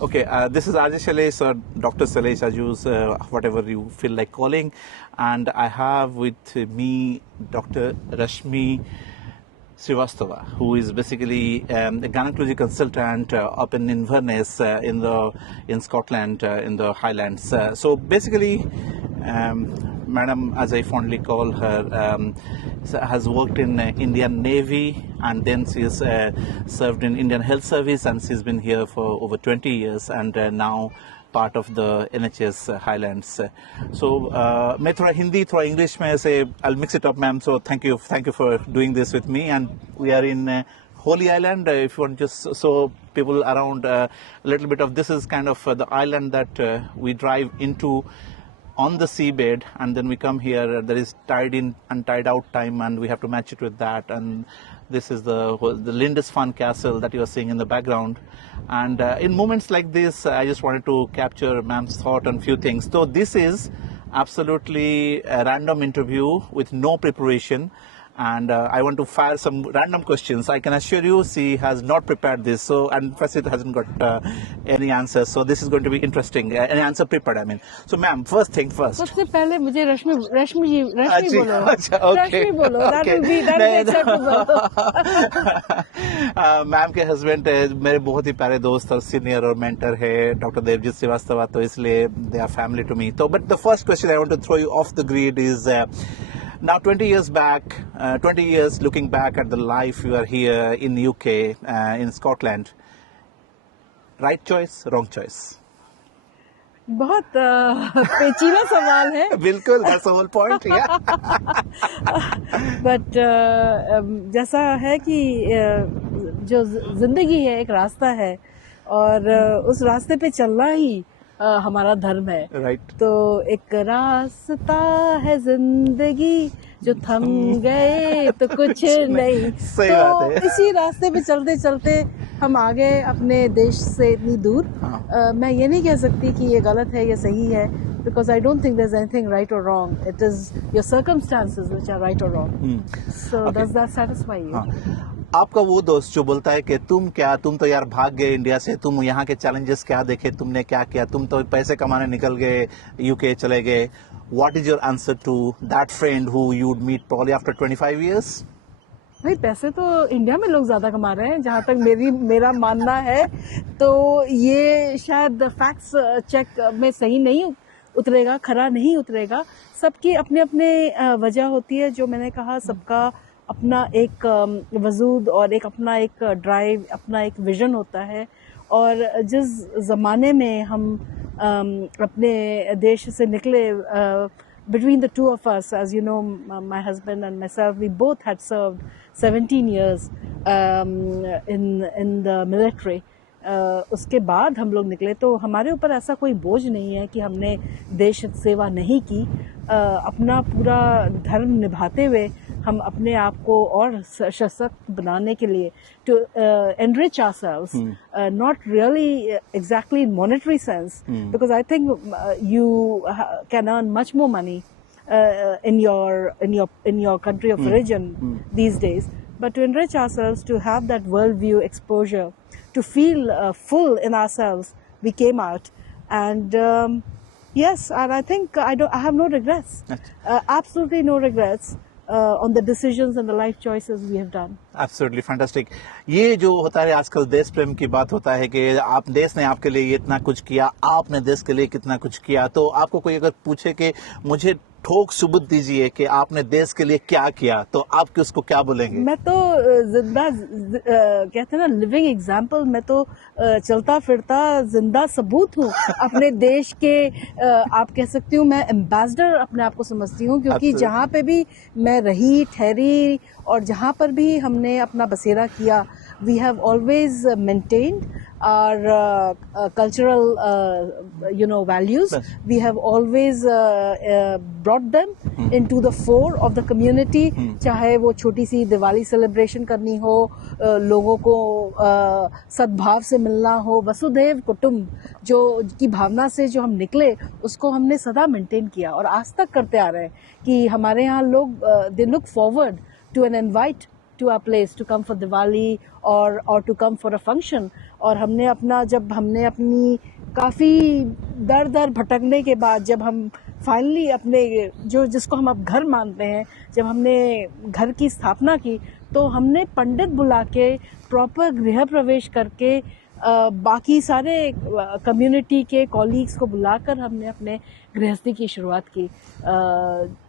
Okay, this is Ajay Shailesh or Dr. Shailesh Ajus, whatever you feel like calling. And I have with me Dr. Rashmi Srivastava, who is basically a gynecology consultant up in Inverness in Scotland, in the Highlands. So basically, Madam, as I fondly call her, has worked in Indian Navy, and then she has served in Indian Health Service, and she's been here for over 20 years, and now part of the NHS Highlands. So मैं थोड़ा हिंदी थोड़ा English में से I'll mix it up, ma'am. So thank you for doing this with me. And we are in Holy Island. If you want just so people around a little bit of this is kind of the island that we drive into on the seabed, and then we come here. There is tide in and tide out time, and we have to match it with that. And this is the Lindisfarne Castle that you are seeing in the background. And in moments like this, I just wanted to capture ma'am's thought on few things. So this is absolutely a random interview with no preparation. And I want to fire some random questions. I can assure you she has not prepared this. So, and first it hasn't got any answers. So this is going to be interesting. Any answer prepared, I mean. So ma'am, first thing first. सबसे पहले मुझे रश्मि बोलो. अच्छा, okay. रश्मि बोलो. That will be acceptable. Ma'am के husband मेरे बहुत ही प्यारे दोस्त और सीनियर और मेंटर है डॉक्टर देवजीत श्रीवास्तव, तो इसलिए they are family to me. तो but the first question I want to throw you off the grid is now 20 years back, 20 years looking back at the life you are here in the UK, in Scotland, right choice, wrong choice? बहुत पेचीदा सवाल है. बिल्कुल, that's the whole point. Yeah. But जैसा है कि जो जिंदगी है एक रास्ता है, और उस रास्ते पे चलना ही हमारा धर्म है. Right. तो एक रास्ता है जिंदगी जो थम गए तो कुछ नहीं. तो इसी रास्ते पे चलते चलते हम आगे अपने देश से इतनी दूर. मैं ये नहीं कह सकती कि ये गलत है या सही है, because I don't think there's anything right or wrong. It is your circumstances which are right or wrong. So okay. Does that satisfy you? आपका वो दोस्त जो बोलता है कि तुम तो यार भाग गए इंडिया से, तुम यहाँ के चैलेंजेस क्या देखे, तुमने क्या किया, तुम तो पैसे कमाने निकल गए, यूके चले गए. What is your answer to that friend who you'd meet probably after 25 years? भाई पैसे तो इंडिया में लोग ज्यादा कमा रहे हैं, जहाँ तक मेरा मानना है. तो ये शायद फैक्ट्स चेक में सही नहीं उतरेगा, खरा नहीं उतरेगा. सबकी अपने अपने वजह होती है. जो मैंने कहा, सबका अपना एक वजूद और अपना एक ड्राइव, अपना एक विजन होता है. और जिस ज़माने में हम अपने देश से निकले, between the two of us, as you know, my husband and myself, we both had served 17 years in the military. उसके बाद हम लोग निकले, तो हमारे ऊपर ऐसा कोई बोझ नहीं है कि हमने देश सेवा नहीं की. अपना पूरा धर्म निभाते हुए हम अपने आप को और सशक्त बनाने के लिए to enrich ourselves, not really exactly in monetary sense, because I think you can earn much more money in your country of origin these days, but to enrich ourselves, to have that worldview exposure, to feel full in ourselves, we came out. And yes, and I think I have no regrets, absolutely no regrets on the decisions and the life choices we have done. Absolutely fantastic. ये जो होता है आजकल देश प्रेम की बात होता है कि आप देश ने आपके लिए इतना कुछ किया, आपने देश के लिए कितना कुछ किया. तो आपको कोई अगर पूछे कि मुझे ठोक सबूत दीजिए कि आपने देश के लिए क्या किया, तो आप उसको क्या बोलेंगे? मैं तो जिंदा कहते हैं ना, लिविंग एग्जाम्पल. मैं तो चलता फिरता जिंदा सबूत हूँ अपने देश के. आप कह सकती हूँ मैं एम्बेसडर अपने आप को समझती हूँ, क्योंकि जहाँ पे भी मैं रही ठहरी और जहाँ पर भी हमने अपना बसेरा किया, we have always maintained our cultural values. We have always brought them into the fore of the community. चाहे वो छोटी सी दिवाली सेलिब्रेशन करनी हो, लोगों को सद्भाव से मिलना हो, वसुधैव कुटुंब जो की भावना से जो हम निकले, उसको हमने सदा मेंटेन किया और आज तक करते आ रहे हैं. कि हमारे यहाँ लोग they look forward to an invite to our place to come for Diwali or to come for a function, और जब हमने अपनी काफ़ी दर दर भटकने के बाद जब हम फाइनली अपने जिसको हम अब घर मानते हैं, जब हमने घर की स्थापना की, तो हमने पंडित बुला के प्रॉपर गृह प्रवेश करके बाकी सारे कम्युनिटी के कॉलीग्स को बुलाकर हमने अपने गृहस्थी की शुरुआत की।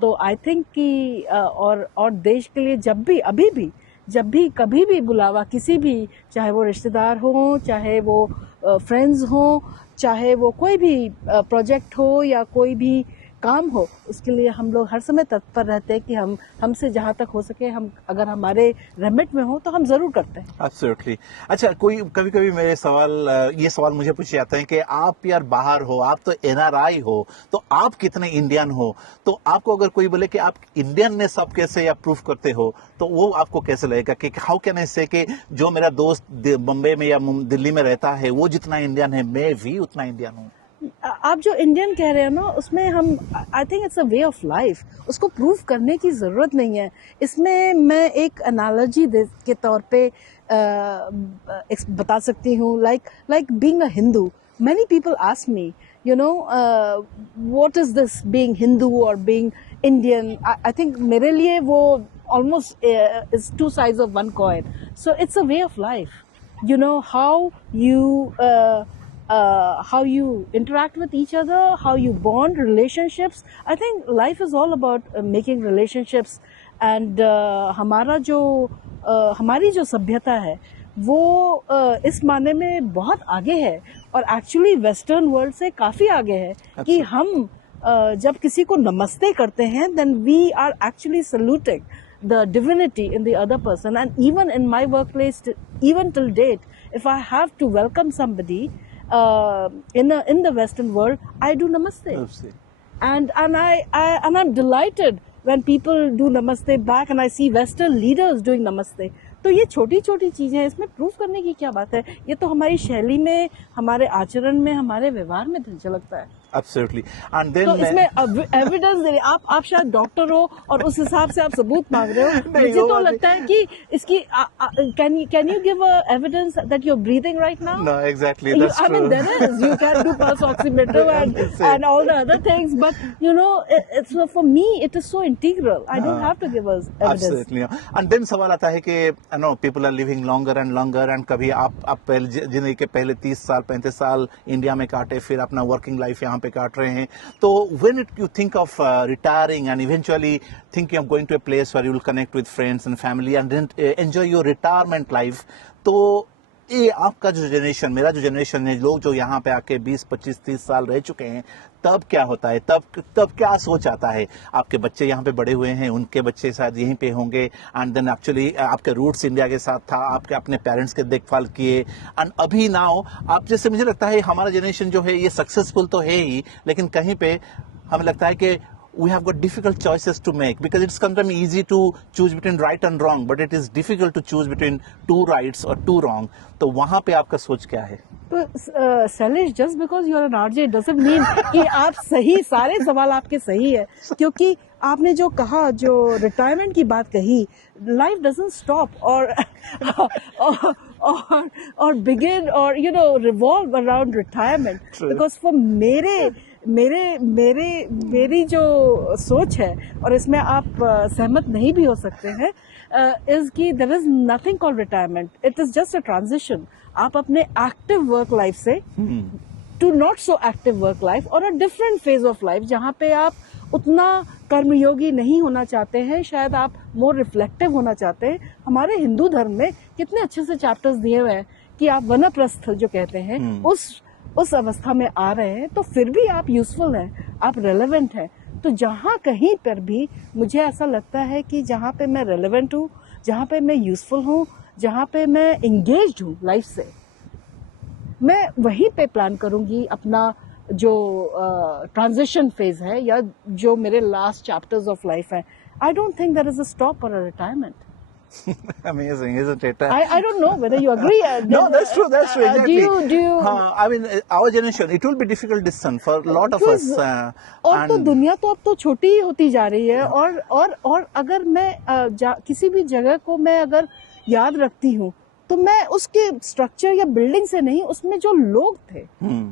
तो आई थिंक कि और देश के लिए जब भी कभी भी बुलावा किसी भी, चाहे वो रिश्तेदार हो, चाहे वो फ्रेंड्स हो, चाहे वो कोई भी प्रोजेक्ट हो या कोई भी काम हो, उसके लिए हम लोग हर समय तत्पर रहते हैं कि हमसे जहाँ तक हो सके हम अगर हमारे रेमिट में हो तो हम जरूर करते हैं। एब्सोल्युटली। अच्छा, कभी कभी ये सवाल मुझे पूछे जाते हैं कि आप यार बाहर हो, आप तो एनआरआई हो, तो आप कितने इंडियन हो? तो आपको अगर कोई बोले कि आप इंडियन ने सब कैसे आप प्रूफ करते हो, तो वो आपको कैसे लगेगा कि हाउ कैन आई से कि जो मेरा दोस्त बम्बई में या दिल्ली में रहता है वो जितना इंडियन है, मैं भी उतना इंडियन हूँ? आप जो इंडियन कह रहे हैं ना, उसमें I think it's a way of life, उसको प्रूव करने की ज़रूरत नहीं है। इसमें मैं एक एनालॉजी के तौर पे बता सकती हूँ, like being a Hindu, many people ask me, you know, what is this being Hindu और बीइंग इंडियन। आई थिंक मेरे लिए वो almost is two sides of one coin. So it's a way of life, you know, how you interact with each other, how you bond, relationships. I think life is all about making relationships, and हमारी जो सभ्यता है वो इस माने में बहुत आगे है और एक्चुअली वेस्टर्न वर्ल्ड से काफ़ी आगे है कि हम जब किसी को नमस्ते करते हैं, then we are actually saluting the divinity in the other person. And even in my workplace, even till date, if I have to welcome somebody in the Western world, I do namaste. And I'm delighted when people do namaste back, and I see Western leaders doing namaste. तो ये छोटी छोटी चीजें हैं, इसमें proof करने की क्या बात है? ये तो हमारी शैली में, हमारे आचरण में, हमारे व्यवहार में झलकता है। Absolutely. And then तो इसमें एविडेंस दे, आप शायद डॉक्टर हो और उस हिसाब से आप सबूत मांग रहे हो। मुझे तो लगता है कि इसकी can you give a evidence that you're breathing right now? No, exactly. That's true. I mean, there is. You can do pulse oximeter and all the other things, but you know, it's for me it is so integral. I don't have to give us evidence. Absolutely. And then सवाल आता है कि people are living longer and longer, and कभी आप जिंदगी के पहले 30 साल 35 साल इंडिया में काटे, फिर अपना वर्किंग लाइफ यहाँ पे काट रहे हैं। तो when you think of retiring and eventually thinking of going to a place where you will connect with friends and family and then enjoy your retirement life, तो ये आपका जो जनरेशन, मेरा जो जनरेशन है, लोग जो यहाँ पे आके 20 25 30 साल रह चुके हैं, तब क्या होता है? तब क्या सोच आता है? आपके बच्चे यहाँ पे बड़े हुए हैं, उनके बच्चे शायद यहीं पे होंगे, एंड देन एक्चुअली आपके रूट्स इंडिया के साथ था, आपके अपने पेरेंट्स के देखभाल किए, एंड अभी नाउ आप जैसे, मुझे लगता है हमारा जनरेशन जो है ये सक्सेसफुल तो है ही, लेकिन कहीं पे हमें लगता है कि we have got difficult choices to make, because it's sometimes easy to choose between right and wrong, but it is difficult to choose between two rights or two wrong. तो वहाँ पे आपका सोच क्या है? तो Shailesh, just because you are an RJ doesn't mean कि आप सही, सारे सवाल आपके सही है, क्योंकि आपने जो कहा, जो रिटायरमेंट की बात कही, लाइफ डजंट स्टॉप और बिगिन और revolve around retirement, because for मेरी जो सोच है, और इसमें आप सहमत नहीं भी हो सकते हैं, इज कि there is nothing called retirement, it is just a transition. आप अपने एक्टिव वर्क लाइफ से to not so active work life और a different phase of life, जहाँ पे आप उतना कर्मयोगी नहीं होना चाहते हैं, शायद आप मोर रिफ्लेक्टिव होना चाहते हैं। हमारे हिंदू धर्म में कितने अच्छे से चैप्टर्स दिए हुए हैं कि आप वनप्रस्थ जो कहते हैं, उस अवस्था में आ रहे हैं, तो फिर भी आप यूजफुल हैं, आप रेलेवेंट हैं। तो जहाँ कहीं पर भी मुझे ऐसा लगता है कि जहाँ पे मैं रेलेवेंट हूँ, जहाँ पे मैं यूजफुल हूँ, जहाँ पे मैं एंगेज्ड हूँ लाइफ से, मैं वहीं पे प्लान करूँगी अपना जो ट्रांजिशन फेज है, या जो मेरे लास्ट चैप्टर्स ऑफ लाइफ है। I don't think there is a stop और a retirement. Amazing, isn't it? I don't know whether you agree. No, that's true. Exactly. Do you? I mean, our generation, it will be difficult decision for a lot of us. और तो दुनिया तो अब तो छोटी ही होती जा रही है, और अगर मैं किसी भी जगह को मैं अगर याद रखती हूँ, तो मैं उसके स्ट्रक्चर या बिल्डिंग से नहीं, उसमें जो लोग थे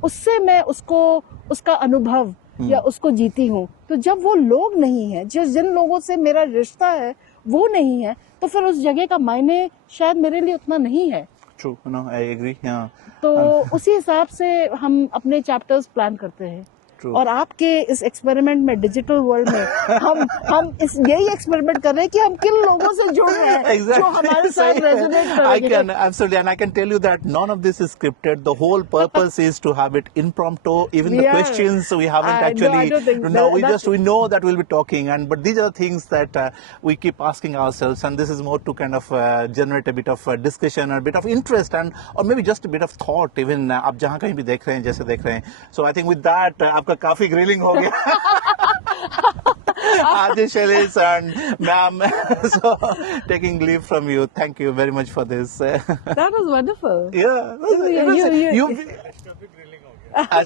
उससे मैं उसका अनुभव या उसको जीती हूँ। तो जब वो लोग नहीं है, जिन लोगों से मेरा रिश्ता है वो नहीं है, तो फिर उस जगह का मायने शायद मेरे लिए उतना नहीं है। True, no, I agree. Yeah. तो उसी हिसाब से हम अपने चैप्टर्स प्लान करते हैं। True. और आपके इस एक्सपेरिमेंट में, डिजिटल वर्ल्ड में हम यही एक्सपेरिमेंट कर रहे हैं कि हम किन लोगों से जुड़ रहे हैं जो हमारे साथ रेजोनेट करेंगे। Absolutely, and I can tell you that none of this is scripted. The whole purpose is to have it impromptu. Even the questions we haven't I don't think No, that- we know that we'll be talking, but these are the things that we keep asking ourselves, and this is more to kind of generate a bit of discussion, a bit of interest, or maybe just a bit of thought. Even आप जहाँ कहीं भी देख रहे हैं, जैसे देख रहे हैं. So I think with that आपका काफी ग्रिलिंग हो गया. Ajay, Shailesh and ma'am, so taking leave from you. Thank you very much for this. That was wonderful. Yeah, You- अच्छा